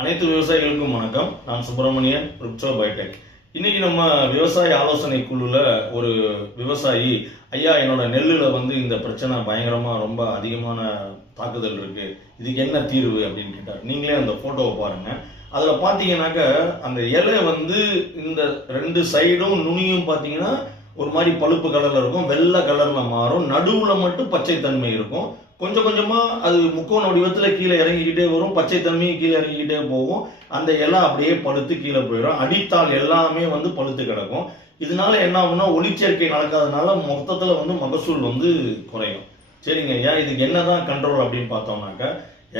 அனைத்து விவசாயிகளுக்கும் வணக்கம் நான் சுப்பிரமணியன் ரிப்சோ பயோடெக் இன்னைக்கு நம்ம விவசாய ஆலோசனை குழுல ஒரு விவசாயி ஐயா என்னோட நெல்லில் வந்து இந்த பிரச்சனை பயங்கரமாக ரொம்ப அதிகமான தாக்குதல் இருக்கு இதுக்கு என்ன தீர்வு அப்படின்னு கேட்டார் நீங்களே அந்த ஃபோட்டோவை பாருங்க அதில் பாத்தீங்கன்னாக்க அந்த இலை வந்து இந்த ரெண்டு சைடும் நுனியும் பார்த்தீங்கன்னா ஒரு மாதிரி பழுப்பு கலரில் இருக்கும் வெள்ளை கலரில் மாறும் நடுவில் மட்டும் பச்சை தன்மை இருக்கும் கொஞ்சம் கொஞ்சமாக அது முக்கோண வடிவத்தில் கீழே இறங்கிக்கிட்டே வரும் பச்சை தன்மையும் கீழே இறங்கிக்கிட்டே போகும் அந்த இலை அப்படியே பழுத்து கீழே போயிடும் அடித்தால் எல்லாமே வந்து பழுத்து கிடக்கும் இதனால என்ன ஆகும்னா ஒளிச்சேர்க்கை நடக்காதனால மொத்தத்தில் வந்து மகசூல் வந்து குறையும் சரிங்க ஐயா இதுக்கு என்னதான் கண்ட்ரோல் அப்படின்னு பார்த்தோம்னாக்க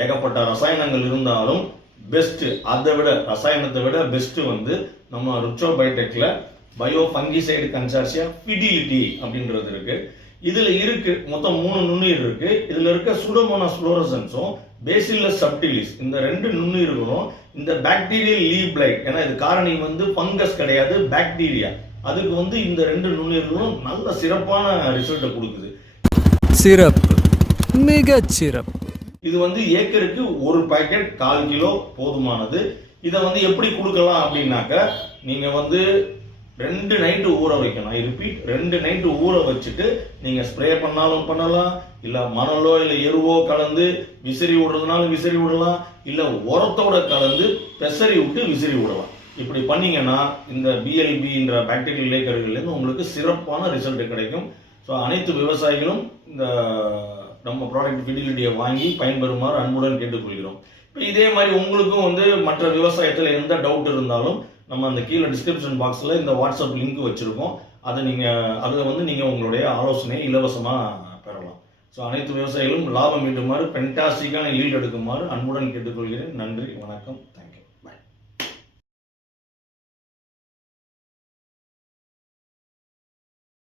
ஏகப்பட்ட ரசாயனங்கள் இருந்தாலும் பெஸ்ட்டு அதை விட ரசாயனத்தை விட பெஸ்ட்டு வந்து நம்ம ரிச்சோ பயோடெக்ல பயோ ஃபங்கிசைடு கன்சார்சியா ஃபிடிலிட்டி அப்படின்றது இருக்கு இதுல இருக்கு மொத்தம் மூணு நுண்ணுயிர் இருக்கு இதுல இருக்க சுடோமோனாஸ் ஃப்ளோரசன்ஸும் பேசில்லஸ் சப்டிலிஸ் இந்த ரெண்டு நுண்ணுயிர்களும் இந்த பாக்டீரியல் லீவ் பிளைட் ஏன்னா இது காரணி வந்து பங்கஸ் கிடையாது பாக்டீரியா அதுக்கு வந்து இந்த ரெண்டு நுண்ணுயிர்களும் நல்ல சிறப்பான ரிசல்ட்டை கொடுக்குது சிறப்பு மிக சிறப்பு இது வந்து ஏக்கருக்கு ஒரு பாக்கெட் கால் கிலோ போதுமானது இதை வந்து எப்படி கொடுக்கலாம் அப்படின்னாக்க நீங்கள் வந்து ரெண்டு நைட்டு ஊற வைக்கணும் ஐ ரிப்பீட் ரெண்டு நைட்டு ஊற வச்சுட்டு நீங்கள் ஸ்ப்ரே பண்ணாலும் பண்ணலாம் இல்லை மணலோ இல்லை எருவோ கலந்து விசிறி விடுறதுனாலும் விசிறி விடலாம் இல்லை உரத்தோட கலந்து பெசரி விட்டு விசிறி விடலாம் இப்படி பண்ணீங்கன்னா இந்த பிஎல்பின்ற பாக்டீரியல் இலைக்கருவிலேருந்து உங்களுக்கு சிறப்பான ரிசல்ட் கிடைக்கும் ஸோ அனைத்து விவசாயிகளும் இந்த நம்ம ப்ராடக்ட் ஃபிடிலிட்டியை வாங்கி பயன்பெறுமாறு அன்புடன் கேட்டுக்கொள்கிறோம் இதே மாதிரி உங்களுக்கும் வந்து மற்ற விவசாயத்தில் எந்த டவுட் இருந்தாலும் நம்ம அந்த கீழே டிஸ்கிரிப்ஷன் பாக்ஸில் இந்த வாட்ஸ்அப் லிங்க் வச்சுருக்கோம் அதை நீங்கள் அதில் வந்து நீங்கள் உங்களுடைய ஆலோசனையை இலவசமாக பெறலாம் ஸோ அனைத்து விவசாயிகளும் லாபம் ஈட்டுமாறு பென்டாஸ்டிக்கான ஈல்டு எடுக்குமாறு அன்புடன் கேட்டுக்கொள்கிறேன் நன்றி வணக்கம் தேங்க்யூ